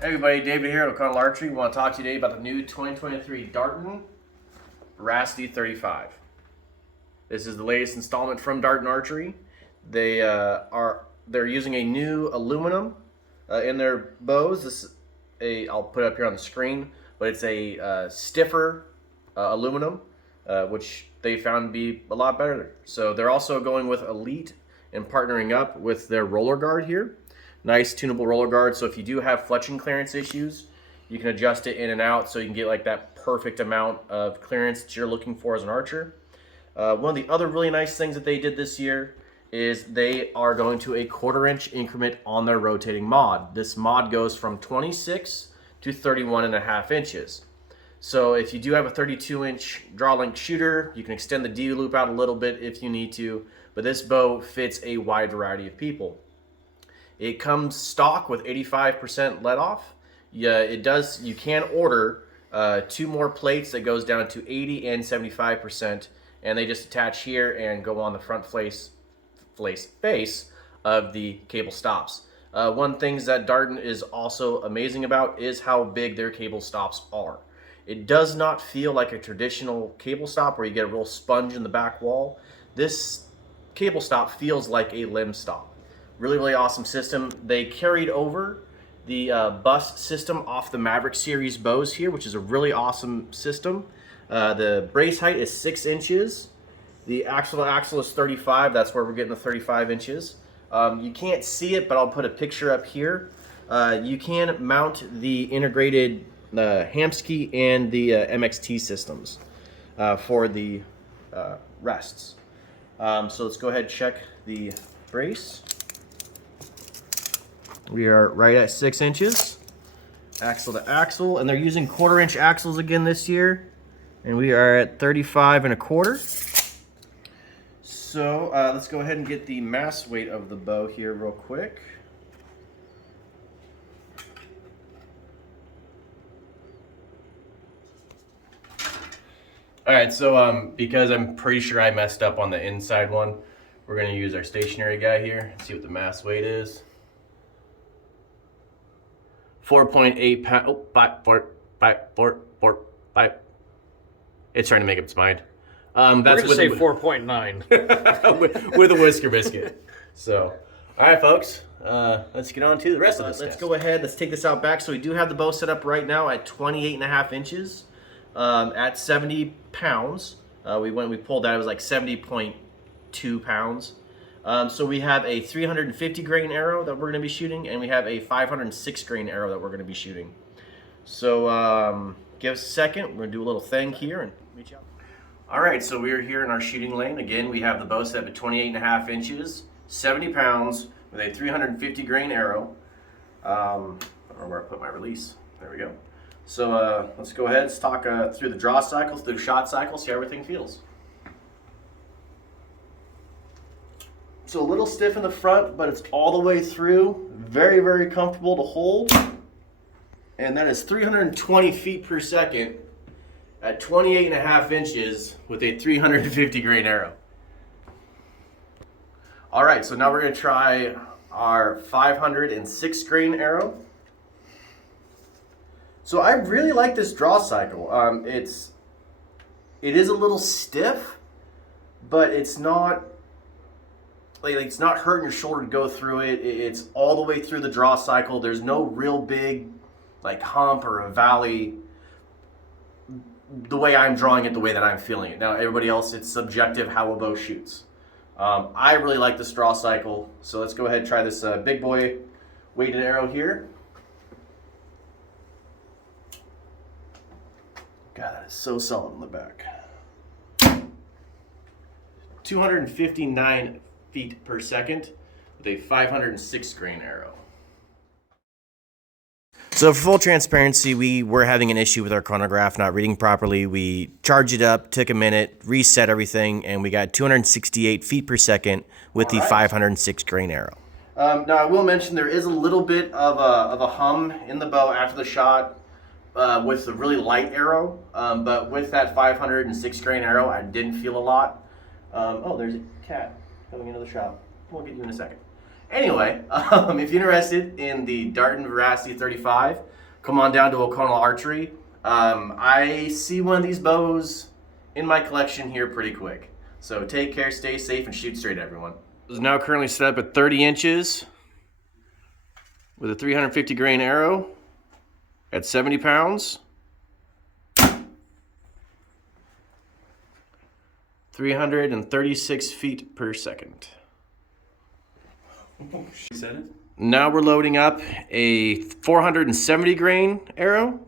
Hey everybody, David here at O'Connell Archery. We want to talk to you today about the new 2023 Darton Veracity 35. This is the latest installment from Darton Archery. They're using a new aluminum in their bows. I'll put it up here on the screen, but it's a stiffer aluminum, which they found to be a lot better. So they're also going with Elite and partnering up with their roller guard here. Nice tunable roller guard, so if you do have fletching clearance issues, you can adjust it in and out so you can get like that perfect amount of clearance that you're looking for as an archer. One of the other really nice things that they did this year is they are going to a 1/4 inch increment on their rotating mod. This mod goes from 26 to 31.5 inches. So if you do have a 32-inch draw length shooter, you can extend the D loop out a little bit if you need to, but this bow fits a wide variety of people. It comes stock with 85% let off. Yeah, it does. You can order 2 more plates that goes down to 80 and 75%, and they just attach here and go on the front face of the cable stops. One thing that Darton is also amazing about is how big their cable stops are. It does not feel like a traditional cable stop where you get a real sponge in the back wall. This cable stop feels like a limb stop. Really awesome system. They carried over the bus system off the Maverick series bows here, which is a really awesome system. The brace height is 6 inches. The axle to axle is 35. That's where we're getting the 35 inches. You can't see it, but I'll put a picture up here. You can mount the integrated humps and the MXT systems for the rests. So let's go ahead and check the brace. We are right at 6 inches, axle to axle, and they're using 1/4 inch axles again this year, and we are at 35.25. So let's go ahead and get the mass weight of the bow here real quick. All right, so because I'm pretty sure I messed up on the inside one, we're going to use our stationary guy here and see what the mass weight is. 4.8 pounds. Oh, 5. It's trying to make up its mind. That's we're gonna say 4.9 with a whisker biscuit. So, all right, folks. Let's get on to the rest of this. Let's go ahead. Let's take this out back. So we do have the bow set up right now at 28.5 inches, at 70 pounds. We pulled that. It was like 70.2 pounds. So we have a 350 grain arrow that we're going to be shooting, and we have a 506 grain arrow that we're going to be shooting. So give us a second. We're going to do a little thing here and reach out. All right, so we are here in our shooting lane. Again, we have the bow set at 28.5 inches, 70 pounds, with a 350 grain arrow. I don't know where I put my release. There we go. So let's go ahead. Let's talk through the draw cycle, through the shot cycle, see how everything feels. So a little stiff in the front, but it's all the way through. Very comfortable to hold. And that is 320 feet per second at 28.5 inches with a 350 grain arrow. All right, so now we're gonna try our 506 grain arrow. So I really like this draw cycle. It is a little stiff, but it's not it's not hurting your shoulder to go through it. It's all the way through the draw cycle. There's no real big like hump or a valley. The way I'm drawing it, the way that I'm feeling it. Now everybody else, it's subjective how a bow shoots. I really like this draw cycle. So let's go ahead and try this big boy weighted arrow here. God, that is so solid in the back. 259 feet per second with a 506 grain arrow. So for full transparency, we were having an issue with our chronograph not reading properly. We charged it up, took a minute, reset everything, and we got 268 feet per second with the 506 grain arrow. Now I will mention there is a little bit of a hum in the bow after the shot with the really light arrow, but with that 506 grain arrow, I didn't feel a lot. Oh, there's a cat coming into the shop. We'll get you in a second. Anyway, if you're interested in the Darton Veracity 35, come on down to O'Connell Archery. I see one of these bows in my collection here pretty quick. So take care, stay safe, and shoot straight, everyone. It is now currently set up at 30 inches with a 350 grain arrow at 70 pounds. 336 feet per second. Now we're loading up a 470 grain arrow.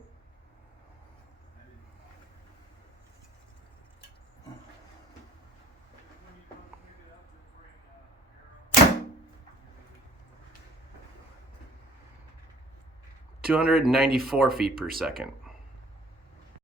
(294 feet per second).